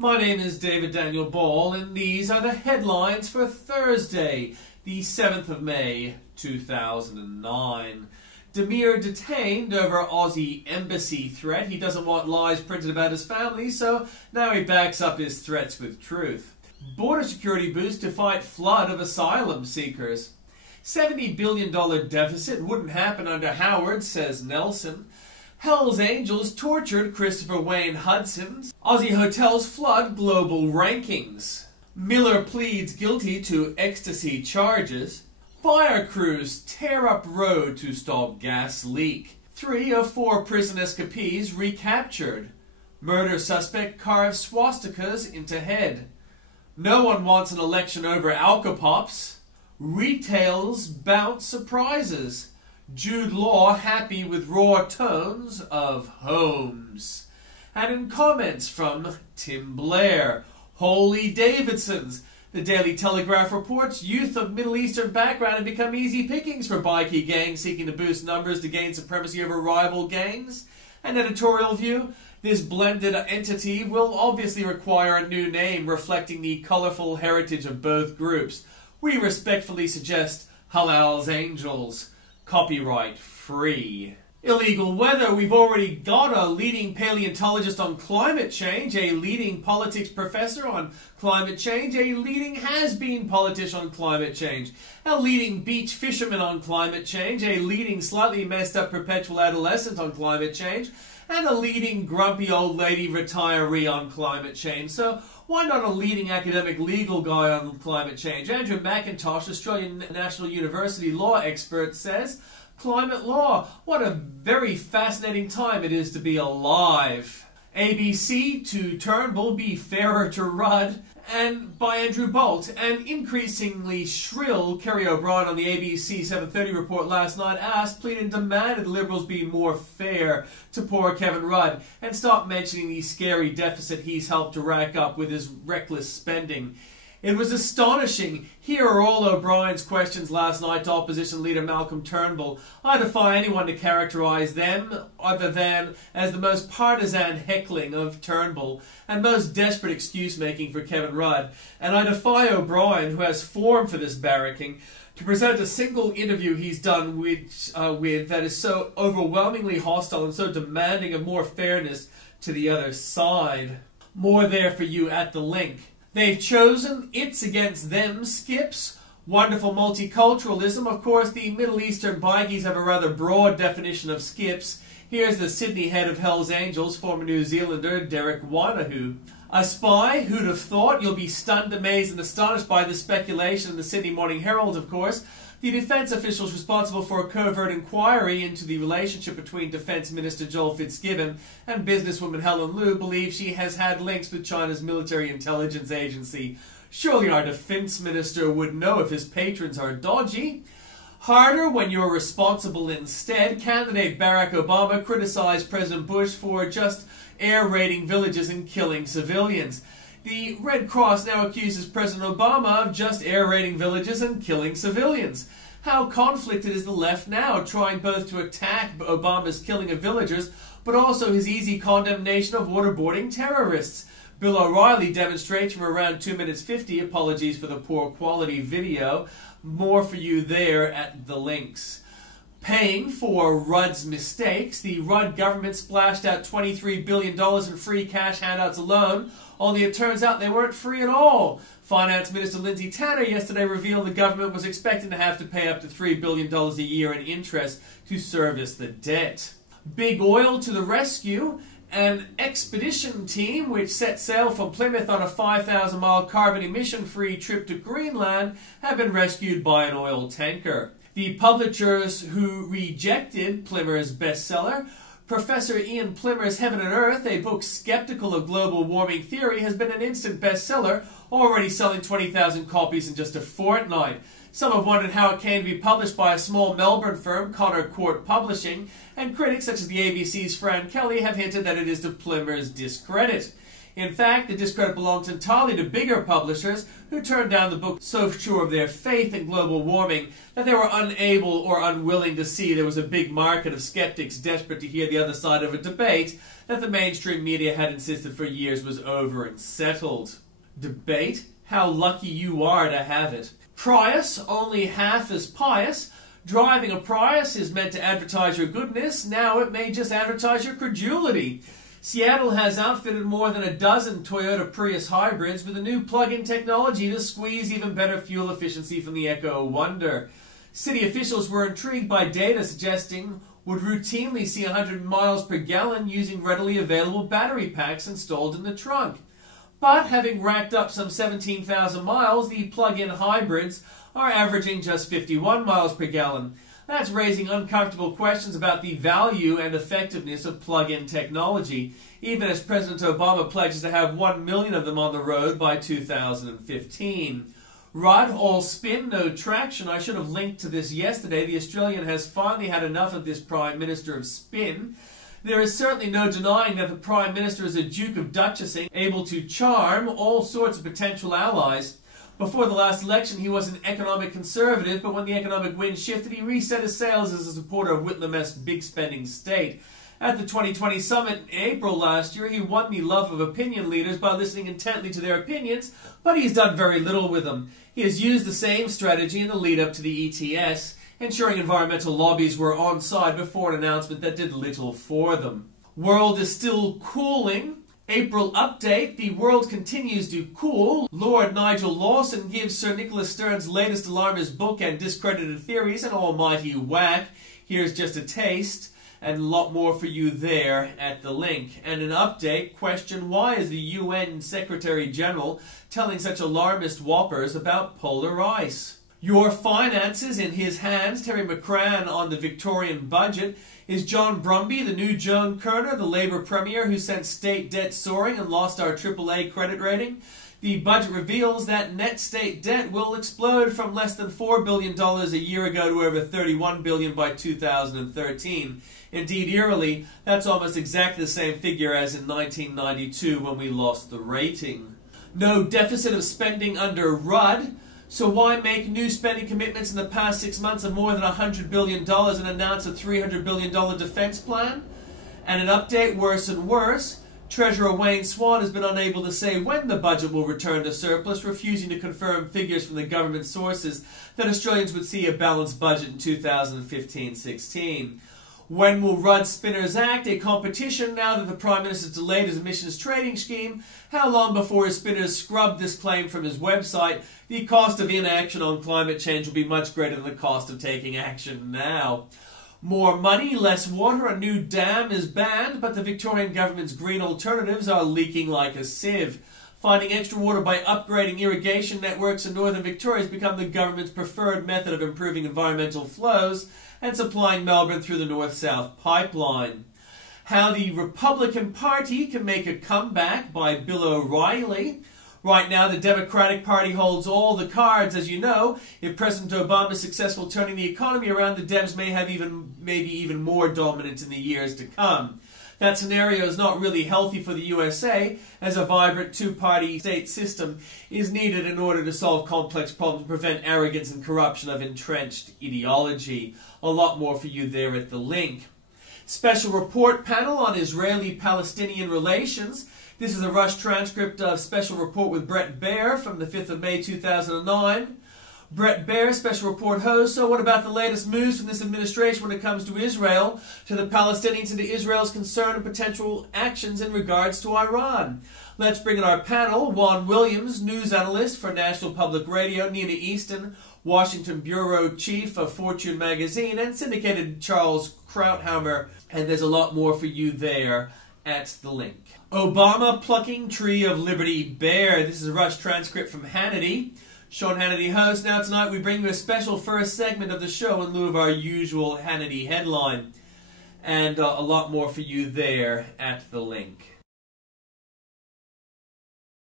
My name is David Daniel Ball, and these are the headlines for Thursday, the 7th of May, 2009. Demir detained over Aussie embassy threat. He doesn't want lies printed about his family, so now he backs up his threats with truth. Border security boost to fight flood of asylum seekers. $70 billion deficit wouldn't happen under Howard, says Nelson. Hell's Angels tortured Christopher Wayne Hudson. Aussie hotels flood global rankings. Miller pleads guilty to ecstasy charges. Fire crews tear up road to stop gas leak. 3 of 4 prison escapees recaptured. Murder suspect carves swastikas into head. No one wants an election over Alka-Pops. Retails bounce surprises. Jude Law happy with raw tones of Holmes. And in comments from Tim Blair, Holy Davidsons. The Daily Telegraph reports youth of Middle Eastern background have become easy pickings for bikie gangs seeking to boost numbers to gain supremacy over rival gangs. An editorial view, this blended entity will obviously require a new name reflecting the colorful heritage of both groups. We respectfully suggest Hell's Angels. Copyright free. Illegal weather. We've already got a leading paleontologist on climate change, a leading politics professor on climate change, a leading has-been politician on climate change, a leading beach fisherman on climate change, a leading slightly messed up perpetual adolescent on climate change, and a leading grumpy old lady retiree on climate change. So why not a leading academic legal guy on climate change? Andrew McIntosh, Australian National University law expert, says, climate law, what a very fascinating time it is to be alive. ABC to Turnbull, be fairer to Rudd, and by Andrew Bolt. An increasingly shrill Kerry O'Brien on the ABC 7:30 report last night asked, pleaded and demanded Liberals be more fair to poor Kevin Rudd and stop mentioning the scary deficit he's helped to rack up with his reckless spending. It was astonishing. Here are all O'Brien's questions last night to opposition leader Malcolm Turnbull. I defy anyone to characterise them other than as the most partisan heckling of Turnbull and most desperate excuse-making for Kevin Rudd. And I defy O'Brien, who has form for this barracking, to present a single interview he's done with that is so overwhelmingly hostile and so demanding of more fairness to the other side. More there for you at the link. They've chosen it's against them skips. Wonderful multiculturalism. Of course, the Middle Eastern bikies have a rather broad definition of skips. Here's the Sydney head of Hell's Angels, former New Zealander Derek Wanahu. A spy? Who'd have thought? You'll be stunned, amazed, and astonished by this speculation in the Sydney Morning Herald, of course. The defence officials responsible for a covert inquiry into the relationship between Defence Minister Joel Fitzgibbon and businesswoman Helen Liu believe she has had links with China's military intelligence agency. Surely our Defence Minister would know if his patrons are dodgy. Harder when you're responsible instead. Candidate Barack Obama criticised President Bush for just air raiding villages and killing civilians. The Red Cross now accuses President Obama of just air raiding villages and killing civilians. How conflicted is the left now, trying both to attack Obama's killing of villagers, but also his easy condemnation of waterboarding terrorists. Bill O'Reilly demonstrates from around 2 minutes 50, apologies for the poor quality video. More for you there at the links. Paying for Rudd's mistakes, the Rudd government splashed out $23 billion in free cash handouts alone, only it turns out they weren't free at all. Finance Minister Lindsay Tanner yesterday revealed the government was expecting to have to pay up to $3 billion a year in interest to service the debt. Big Oil to the rescue. An expedition team which set sail from Plymouth on a 5,000-mile carbon emission-free trip to Greenland have been rescued by an oil tanker. The publishers who rejected Plimmer's bestseller, Professor Ian Plimmer's Heaven and Earth, a book skeptical of global warming theory, has been an instant bestseller, already selling 20,000 copies in just a fortnight. Some have wondered how it came to be published by a small Melbourne firm, Connor Court Publishing, and critics such as the ABC's Fran Kelly have hinted that it is to Plimmer's discredit. In fact, the discredit belongs entirely to bigger publishers who turned down the book so sure of their faith in global warming that they were unable or unwilling to see there was a big market of skeptics desperate to hear the other side of a debate that the mainstream media had insisted for years was over and settled. Debate? How lucky you are to have it. Prius, only half as pious. Driving a Prius is meant to advertise your goodness. Now it may just advertise your credulity. Seattle has outfitted more than a dozen Toyota Prius hybrids with a new plug-in technology to squeeze even better fuel efficiency from the Echo Wonder. City officials were intrigued by data suggesting would routinely see 100 miles per gallon using readily available battery packs installed in the trunk. But having racked up some 17,000 miles, the plug-in hybrids are averaging just 51 miles per gallon. That's raising uncomfortable questions about the value and effectiveness of plug-in technology, even as President Obama pledges to have 1 million of them on the road by 2015. Rudd, all spin, no traction. I should have linked to this yesterday. The Australian has finally had enough of this Prime Minister of spin. There is certainly no denying that the Prime Minister is a Duke of Duchessing, able to charm all sorts of potential allies. Before the last election, he was an economic conservative, but when the economic wind shifted, he reset his sails as a supporter of Whitlam-esque big-spending state. At the 2020 summit in April last year, he won the love of opinion leaders by listening intently to their opinions, but he's done very little with them. He has used the same strategy in the lead-up to the ETS, ensuring environmental lobbies were on side before an announcement that did little for them. World is still cooling. April update, the world continues to cool. Lord Nigel Lawson gives Sir Nicholas Stern's latest alarmist book and discredited theories an almighty whack. Here's just a taste, and a lot more for you there at the link. And an update, question, why is the UN Secretary General telling such alarmist whoppers about polar ice? Your finances in his hands, Terry McCrann on the Victorian budget. Is John Brumby the new Joan Kerner, the Labour Premier who sent state debt soaring and lost our AAA credit rating? The budget reveals that net state debt will explode from less than $4 billion a year ago to over $31 billion by 2013. Indeed, eerily, that's almost exactly the same figure as in 1992 when we lost the rating. No deficit of spending under Rudd. So why make new spending commitments in the past 6 months of more than $100 billion and announce a $300 billion defense plan? And an update, worse and worse. Treasurer Wayne Swan has been unable to say when the budget will return to surplus, refusing to confirm figures from the government sources that Australians would see a balanced budget in 2015-16. When will Rudd Spinners act? A competition now that the Prime Minister's delayed his emissions trading scheme. How long before his spinners scrub this claim from his website? The cost of inaction on climate change will be much greater than the cost of taking action now. More money, less water, a new dam is banned, but the Victorian government's green alternatives are leaking like a sieve. Finding extra water by upgrading irrigation networks in northern Victoria has become the government's preferred method of improving environmental flows and supplying Melbourne through the north-south pipeline. How the Republican Party can make a comeback by Bill O'Reilly. Right now, the Democratic Party holds all the cards, as you know. If President Obama is successful turning the economy around, the Dems may have maybe even more dominance in the years to come. That scenario is not really healthy for the USA, as a vibrant two-party state system is needed in order to solve complex problems and prevent arrogance and corruption of entrenched ideology. A lot more for you there at the link. Special report panel on Israeli-Palestinian relations. This is a rushed transcript of Special Report with Brett Baier from the 5th of May 2009. Brett Baier, Special Report host. So what about the latest moves from this administration when it comes to Israel, to the Palestinians, and to Israel's concern and potential actions in regards to Iran? Let's bring in our panel. Juan Williams, news analyst for National Public Radio. Nina Easton, Washington Bureau Chief of Fortune Magazine. And syndicated Charles Krauthammer. And there's a lot more for you there at the link. Obama plucking Tree of Liberty bare. This is a rushed transcript from Hannity. Sean Hannity host. Now tonight we bring you a special first segment of the show in lieu of our usual Hannity headline. And a lot more for you there at the link.